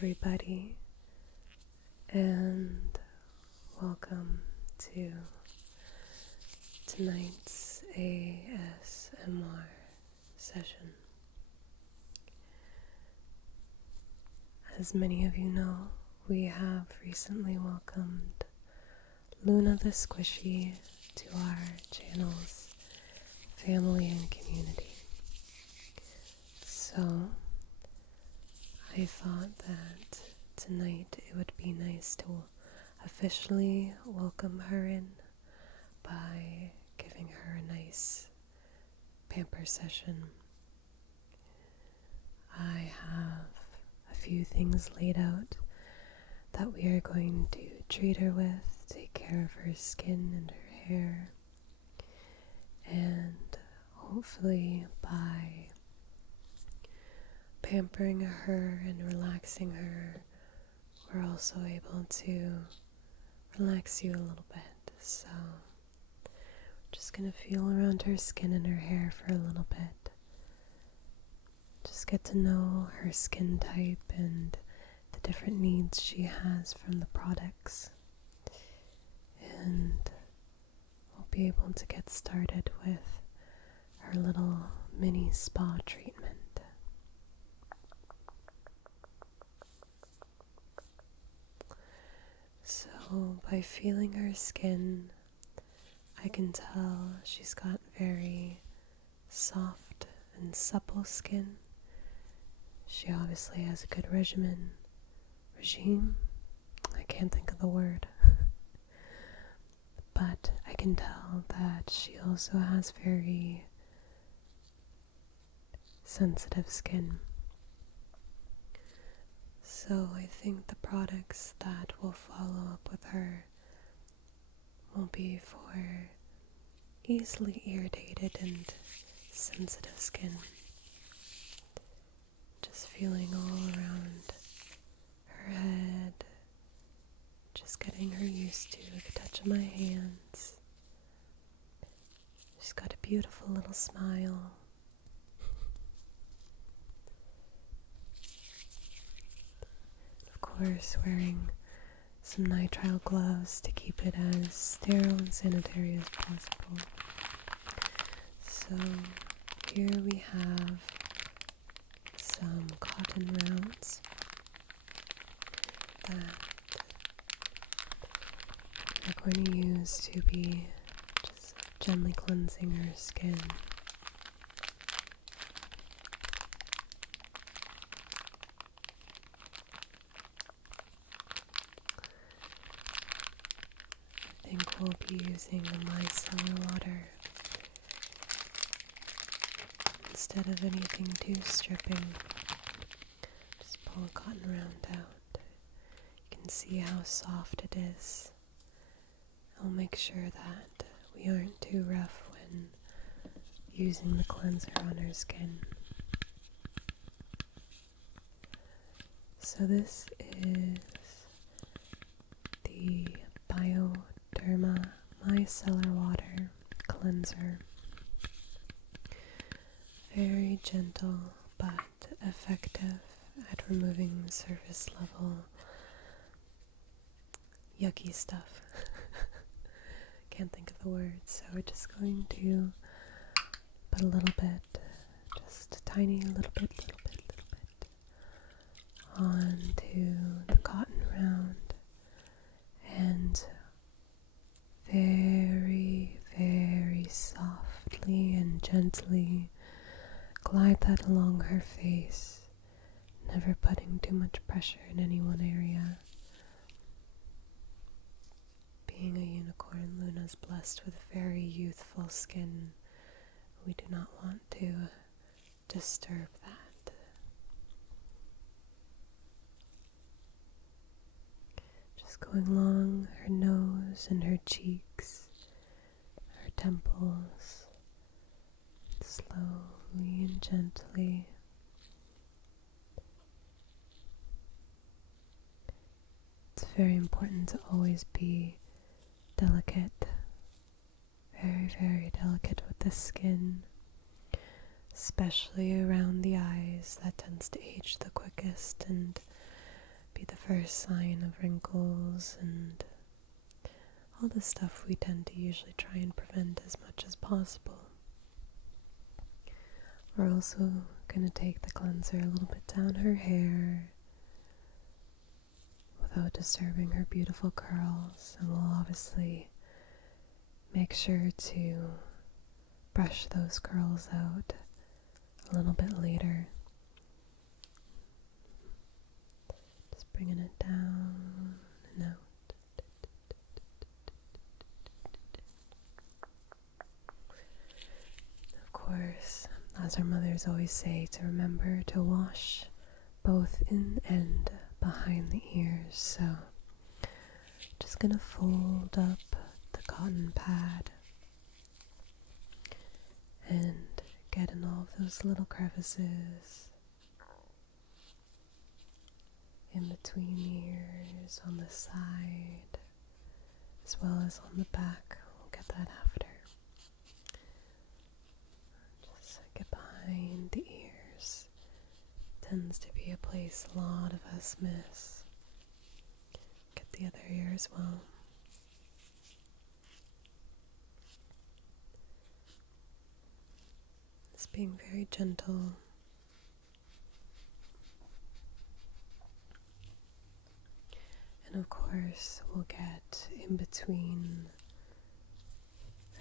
everybody, and welcome to tonight's ASMR session. As many of you know, we have recently welcomed Luna the Squishy to our channel's family and community. So I thought that tonight it would be nice to officially welcome her in by giving her a nice pamper session. I have a few things laid out that we are going to treat her with, take care of her skin and her hair, and hopefully by pampering her and relaxing her, we're also able to relax you a little bit. So we're just gonna feel around her skin and her hair for a little bit. Just get to know her skin type and the different needs she has from the products. And we'll be able to get started with her little mini spa treatment. So by feeling her skin, I can tell she's got very soft and supple skin. She obviously has a good regime. I can't think of the word. But I can tell that she also has very sensitive skin. So I think the products that will follow up with her will be for easily irritated and sensitive skin. Just feeling all around her head, just getting her used to the touch of my hands. She's got a beautiful little smile. Of course, wearing some nitrile gloves to keep it as sterile and sanitary as possible. So here we have some cotton rounds that we're going to use to be just gently cleansing her skin. I think we'll be using the micellar water instead of anything too stripping. Just pull a cotton round out. You can see how soft it is. I'll make sure that we aren't too rough when using the cleanser on her skin. So this is the Bioderma Micellar Water Cleanser. Very gentle but effective at removing surface level yucky stuff. Can't think of the word, so we're just going to put a little bit, just a tiny little bit onto the cotton round and very, very softly and gently glide that along her face, never putting too much pressure in any one area. Being a unicorn, Luna's blessed with very youthful skin. We do not want to disturb that. Just going along her nose and her cheeks, her temples, slowly and gently. It's very important to always be delicate, very, very delicate with the skin, especially around the eyes. That tends to age the quickest, and be the first sign of wrinkles and all the stuff we tend to usually try and prevent as much as possible. We're also going to take the cleanser a little bit down her hair without disturbing her beautiful curls, and we'll obviously make sure to brush those curls out a little bit later. Just bringing it down and out. Of course, as our mothers always say, to remember to wash both in and behind the ears. So just gonna fold up the cotton pad and get in all of those little crevices in between the ears, on the side, as well as on the back. We'll get that after. Just get behind the ears. Tends to be a place a lot of us miss. Get the other ear as well. Just being very gentle. And of course, we'll get in between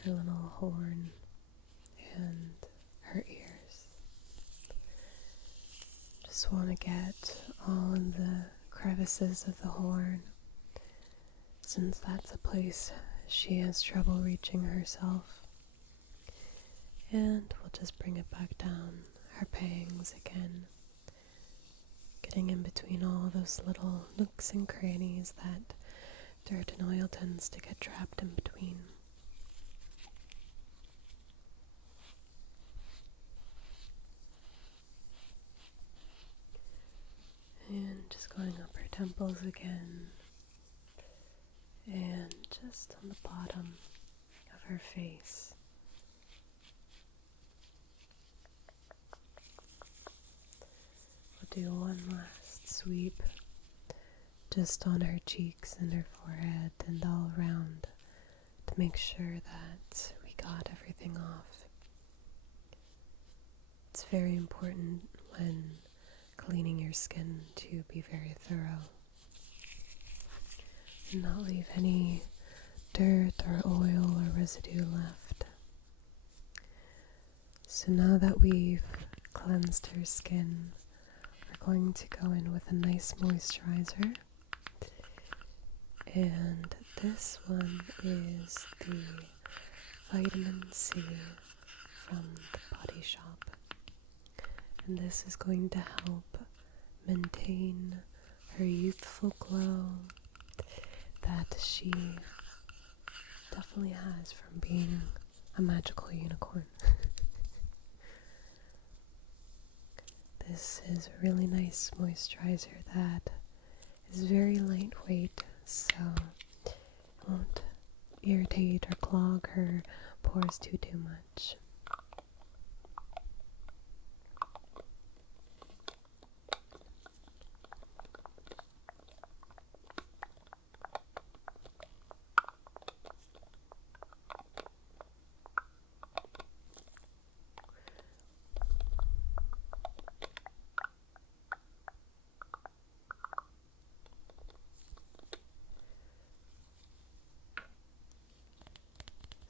her little horn and her ears. Just want to get all in the crevices of the horn, since that's a place she has trouble reaching herself. And we'll just bring it back down her bangs again, getting in between all those little nooks and crannies that dirt and oil tends to get trapped in between. And just going up her temples again, and just on the bottom of her face. We'll do one last sweep just on her cheeks and her forehead and all around to make sure that we got everything off. It's very important when cleaning your skin to be very thorough and not leave any dirt or oil or residue left. So now that we've cleansed her skin, we're going to go in with a nice moisturizer, and this one is the Vitamin C from the Body Shop. And this is going to help maintain her youthful glow that she definitely has from being a magical unicorn. This is a really nice moisturizer that is very lightweight, so it won't irritate or clog her pores too much.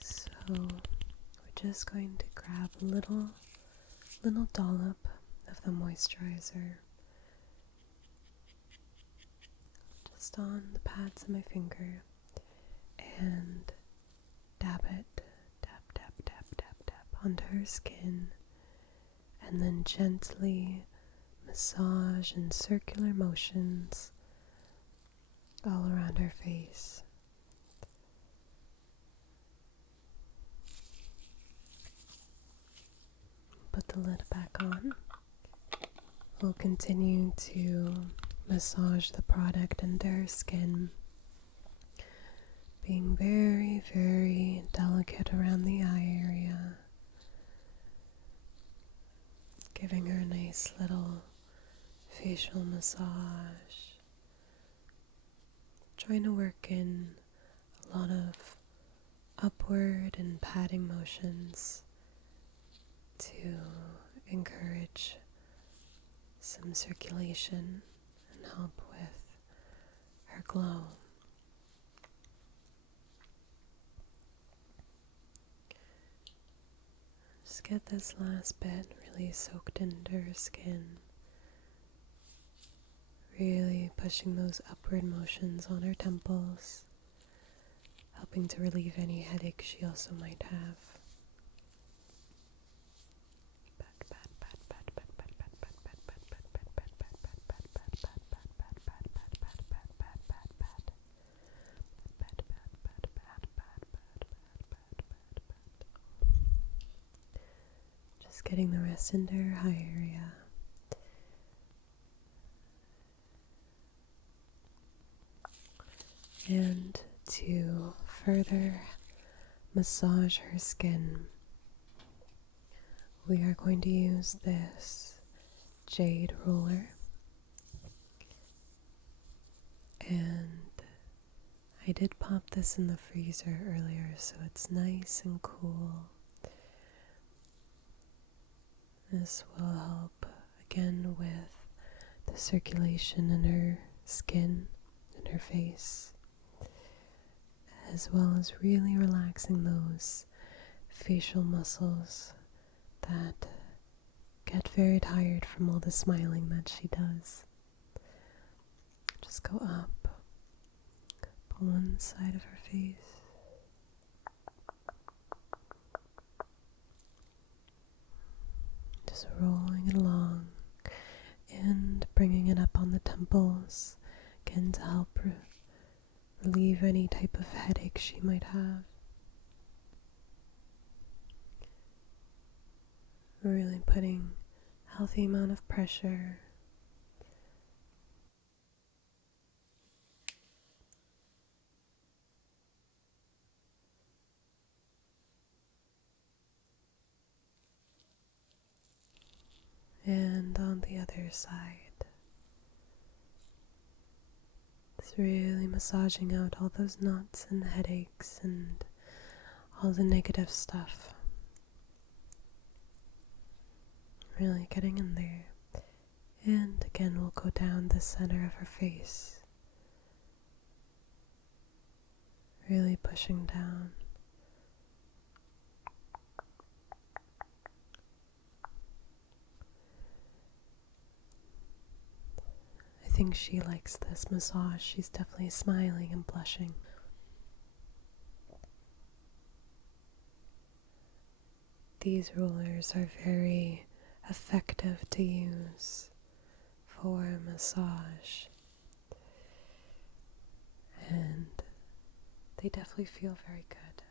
So we're just going to grab a little dollop of the moisturizer just on the pads of my finger and dab it, tap onto her skin, and then gently massage in circular motions all around her face. Put the lid back on. We'll continue to massage the product into her skin, being very, very delicate around the eye area, giving her a nice little facial massage trying to work in a lot of upward and patting motions to encourage some circulation and help with her glow. Just get this last bit really soaked into her skin, really pushing those upward motions on her temples, helping to relieve any headache she also might have. Just getting the rest into her high area. And to further massage her skin, we are going to use this jade roller. And I did pop this in the freezer earlier, so it's nice and cool. This will help again with the circulation in her skin and her face, as well as really relaxing those facial muscles that get very tired from all the smiling that she does. Just go up one side of her face, just rolling it along and bringing it up on the temples, again to help relieve any type of headache she might have. Really putting a healthy amount of pressure. And on the other side, it's really massaging out all those knots and headaches and all the negative stuff. Really getting in there. And again, we'll go down the center of her face, really pushing down. I think she likes this massage. She's definitely smiling and blushing. These rollers are very effective to use for massage, and they definitely feel very good.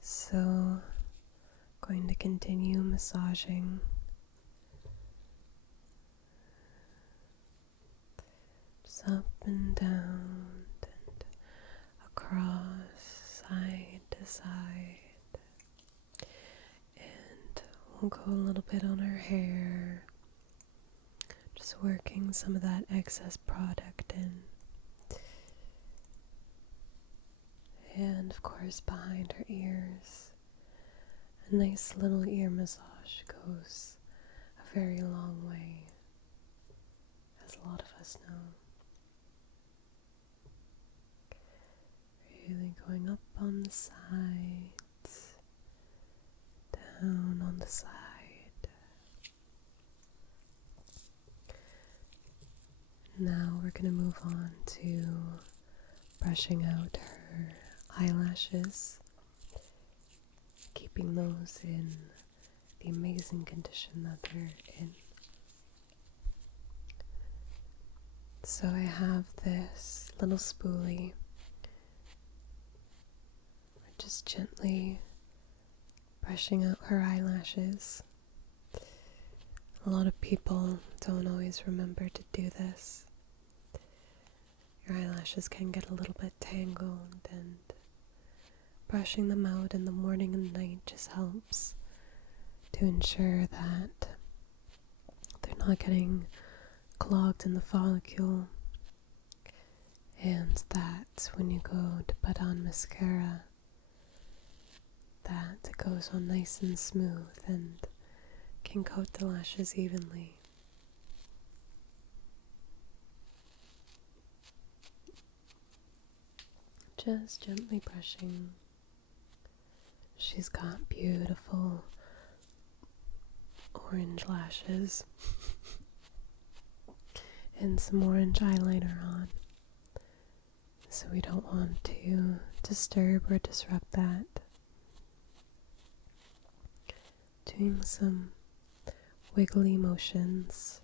So, going to continue massaging just up and down and across, side to side. And we'll go a little bit on her hair, just working some of that excess product in. And of course behind her ears. A nice little ear massage goes a very long way, as a lot of us know. Really going up on the sides, down on the side. Now we're going to move on to brushing out her eyelashes, keeping those in the amazing condition that they're in. So I have this little spoolie. We're just gently brushing out her eyelashes. A lot of people don't always remember to do this. Your eyelashes can get a little bit tangled, and brushing them out in the morning and night just helps to ensure that they're not getting clogged in the follicle, and that when you go to put on mascara, that it goes on nice and smooth and can coat the lashes evenly. Just gently brushing. She's got beautiful orange lashes and some orange eyeliner on, so we don't want to disturb or disrupt that. Doing some wiggly motions,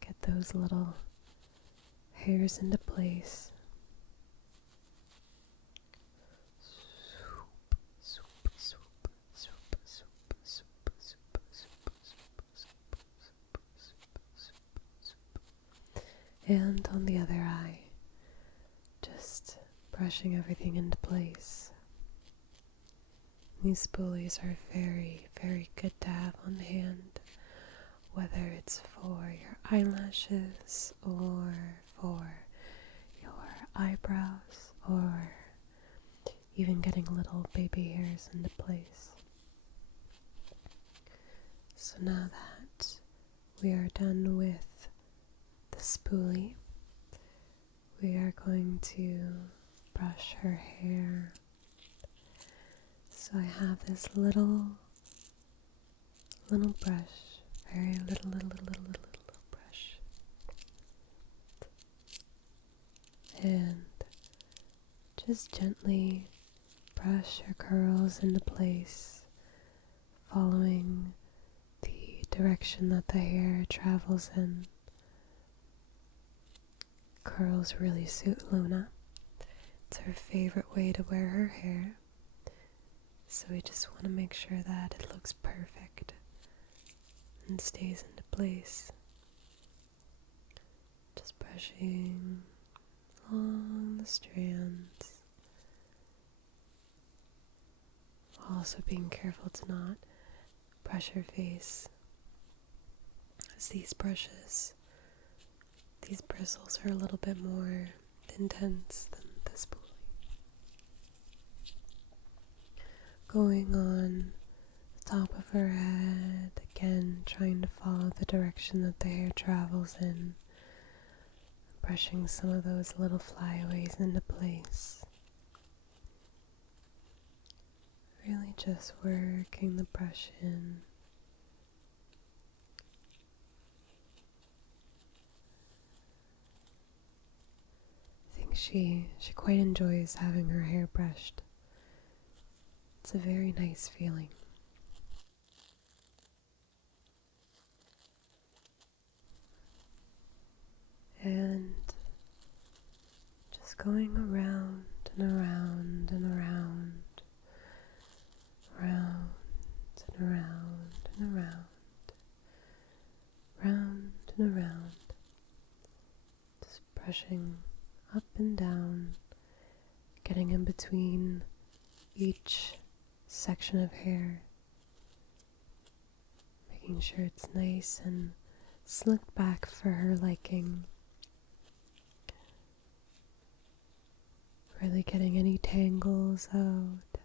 get those little hairs into place. And on the other eye, just brushing everything into place. These spoolies are very, very good to have on hand, whether it's for your eyelashes or for your eyebrows or even getting little baby hairs into place. So now that we are done with the spoolie, we are going to brush her hair. So I have this little brush, very little brush, and just gently brush her curls into place, following the direction that the hair travels in. Curls really suit Luna. It's her favorite way to wear her hair, so we just want to make sure that it looks perfect and stays into place. Just brushing along the strands, also being careful to not brush her face, as these bristles are a little bit more intense than the spoolie. Going on the top of her head, again trying to follow the direction that the hair travels in, brushing some of those little flyaways into place. Really just working the brush in. I think she quite enjoys having her hair brushed. It's a very nice feeling. And just going around and around and around, round and around and around, round and around, just brushing up and down, getting in between each section of hair, making sure it's nice and slicked back for her liking. Really getting any tangles out,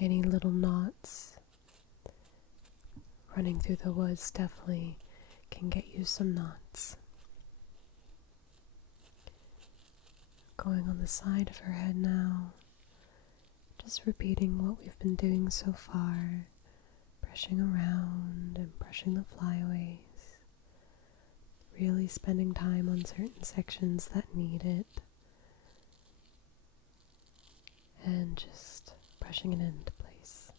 any little knots. Running through the woods definitely can get you some knots. Going on the side of her head now, just repeating what we've been doing so far, brushing around and brushing the flyaways, really spending time on certain sections that need it, and just brushing it into place.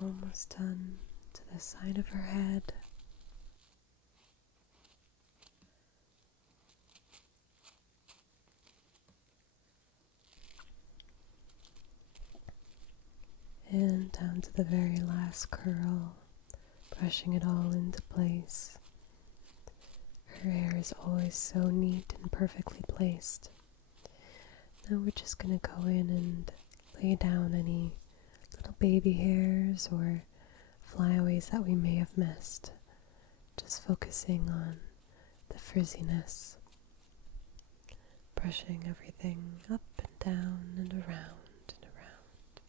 Almost done to the side of her head. And down to the very last curl, brushing it all into place. Her hair is always so neat and perfectly placed. Now we're just going to go in and lay down any little baby hairs or flyaways that we may have missed. Just focusing on the frizziness, brushing everything up and down and around and around,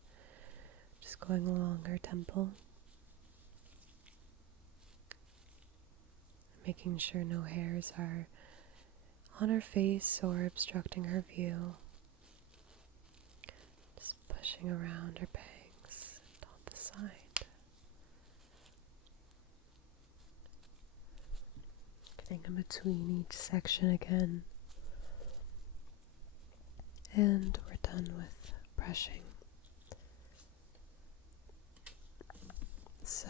just going along her temple, making sure no hairs are on her face or obstructing her view. Just pushing around her bangs and on the side. Getting in between each section again. And we're done with brushing. So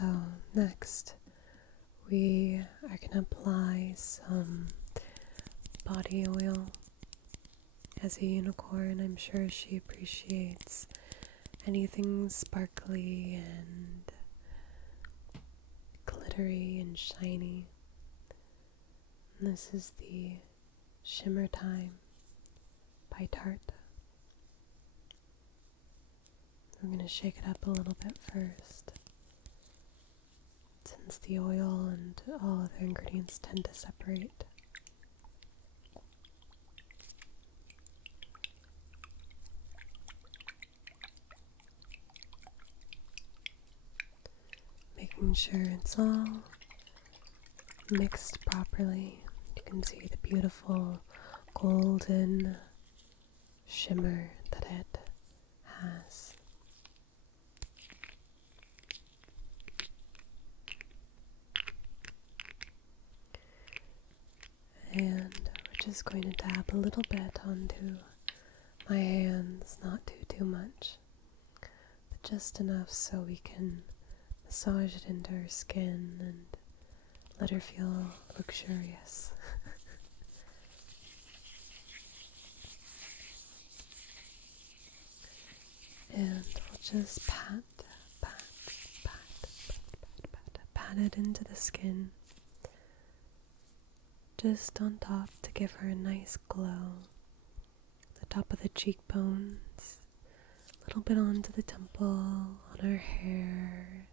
next we are going to apply some body oil. As a unicorn, I'm sure she appreciates anything sparkly and glittery and shiny. And this is the Shimmer Time by Tarte. I'm going to shake it up a little bit first, since the oil and all other ingredients tend to separate. Making sure it's all mixed properly. You can see the beautiful golden shimmer that it has. And we're just going to dab a little bit onto my hands, not too much, but just enough so we can massage it into her skin and let her feel luxurious. And we'll just pat it into the skin, just on top to give her a nice glow. The top of the cheekbones, a little bit onto the temple, on her hair,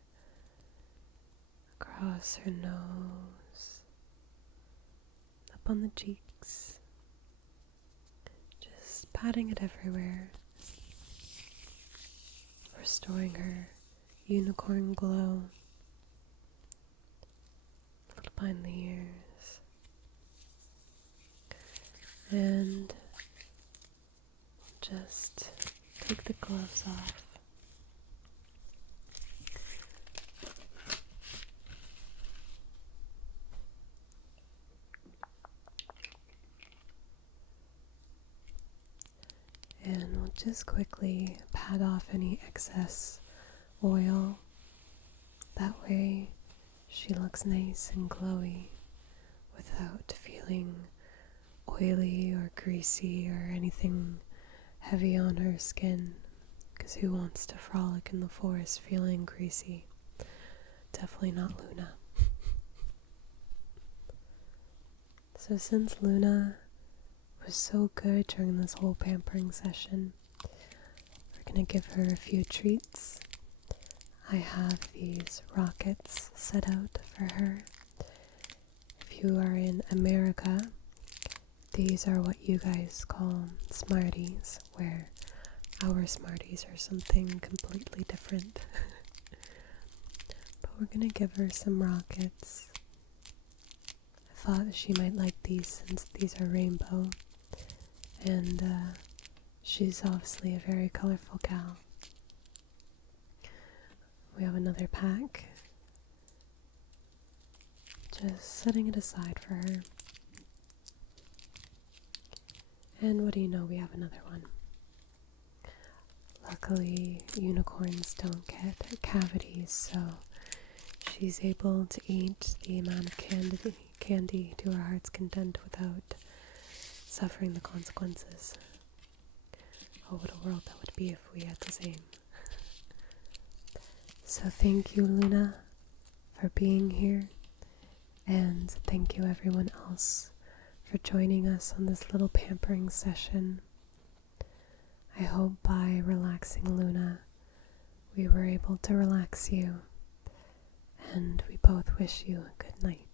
across her nose, up on the cheeks, just patting it everywhere, restoring her unicorn glow, a little behind the ears, and just take the gloves off. And we'll just quickly pat off any excess oil. That way she looks nice and glowy without feeling oily or greasy or anything heavy on her skin. Because who wants to frolic in the forest feeling greasy? Definitely not Luna. So since Luna was so good during this whole pampering session, we're going to give her a few treats. I have these rockets set out for her. If you are in America, these are what you guys call Smarties, where our Smarties are something completely different. But we're going to give her some rockets. I thought she might like these since these are rainbow. And she's obviously a very colorful gal. We have another pack. Just setting it aside for her. And what do you know, we have another one. Luckily, unicorns don't get cavities, so she's able to eat the amount of candy to her heart's content without suffering the consequences. Oh, what a world that would be if we had the same. So thank you, Luna, for being here, and thank you everyone else for joining us on this little pampering session. I hope by relaxing Luna, we were able to relax you, and we both wish you a good night.